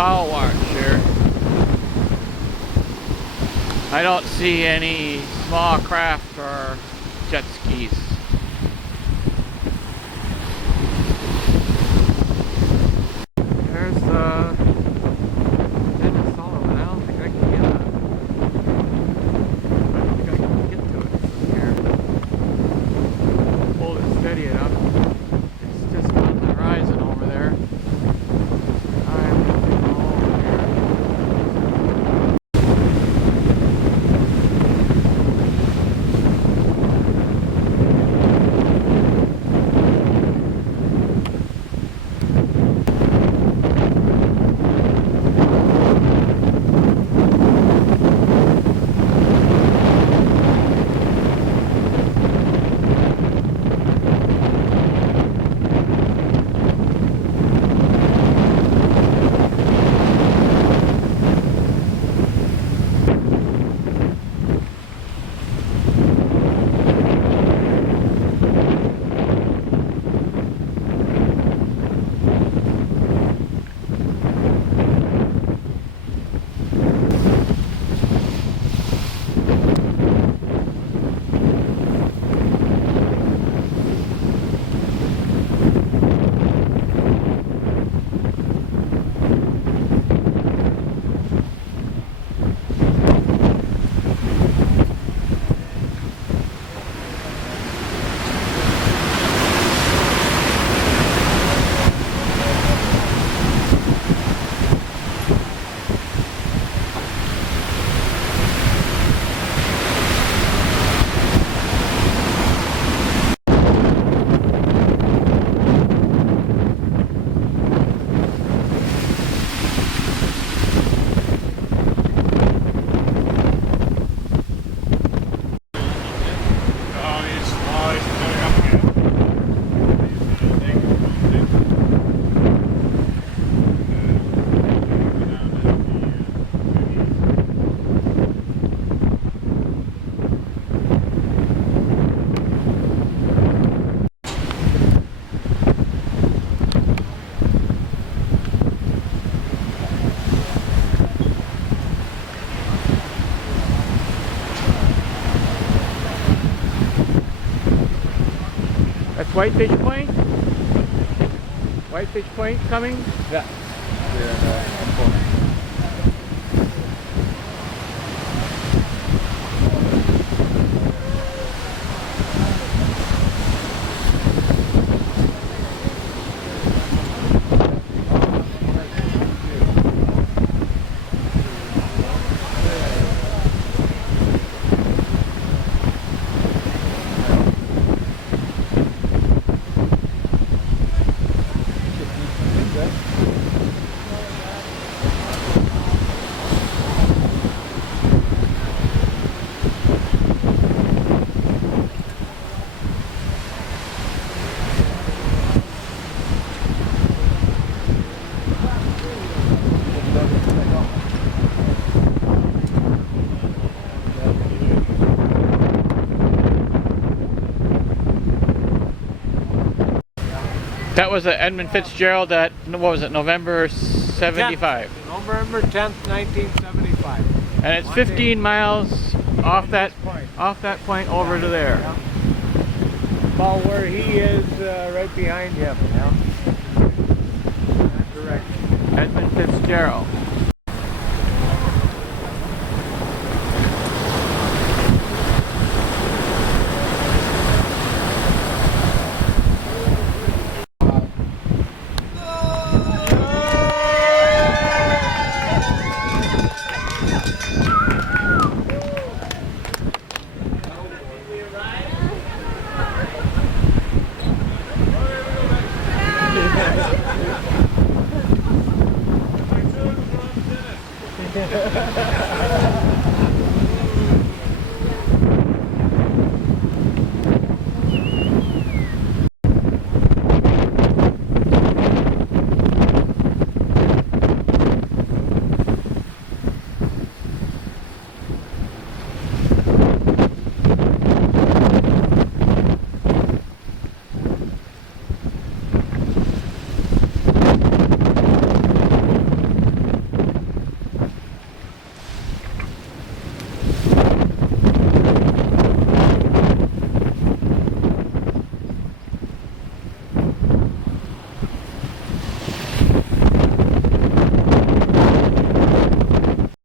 bow watch here. I don't see any small craft or jet skis. There's Sullivan. I don't think I can get that. I don't think I can get to it from here. Hold it steady enough. It's just on the horizon over there. I'm moving over here. That's Whitefish Point? Whitefish Point coming? Yeah. That was the Edmund Fitzgerald at, what was it, November 75? November 10th, 1975. And it's 15 miles off that point over to there. Yeah. About where he is, right behind him. Yeah. That direction. Edmund Fitzgerald.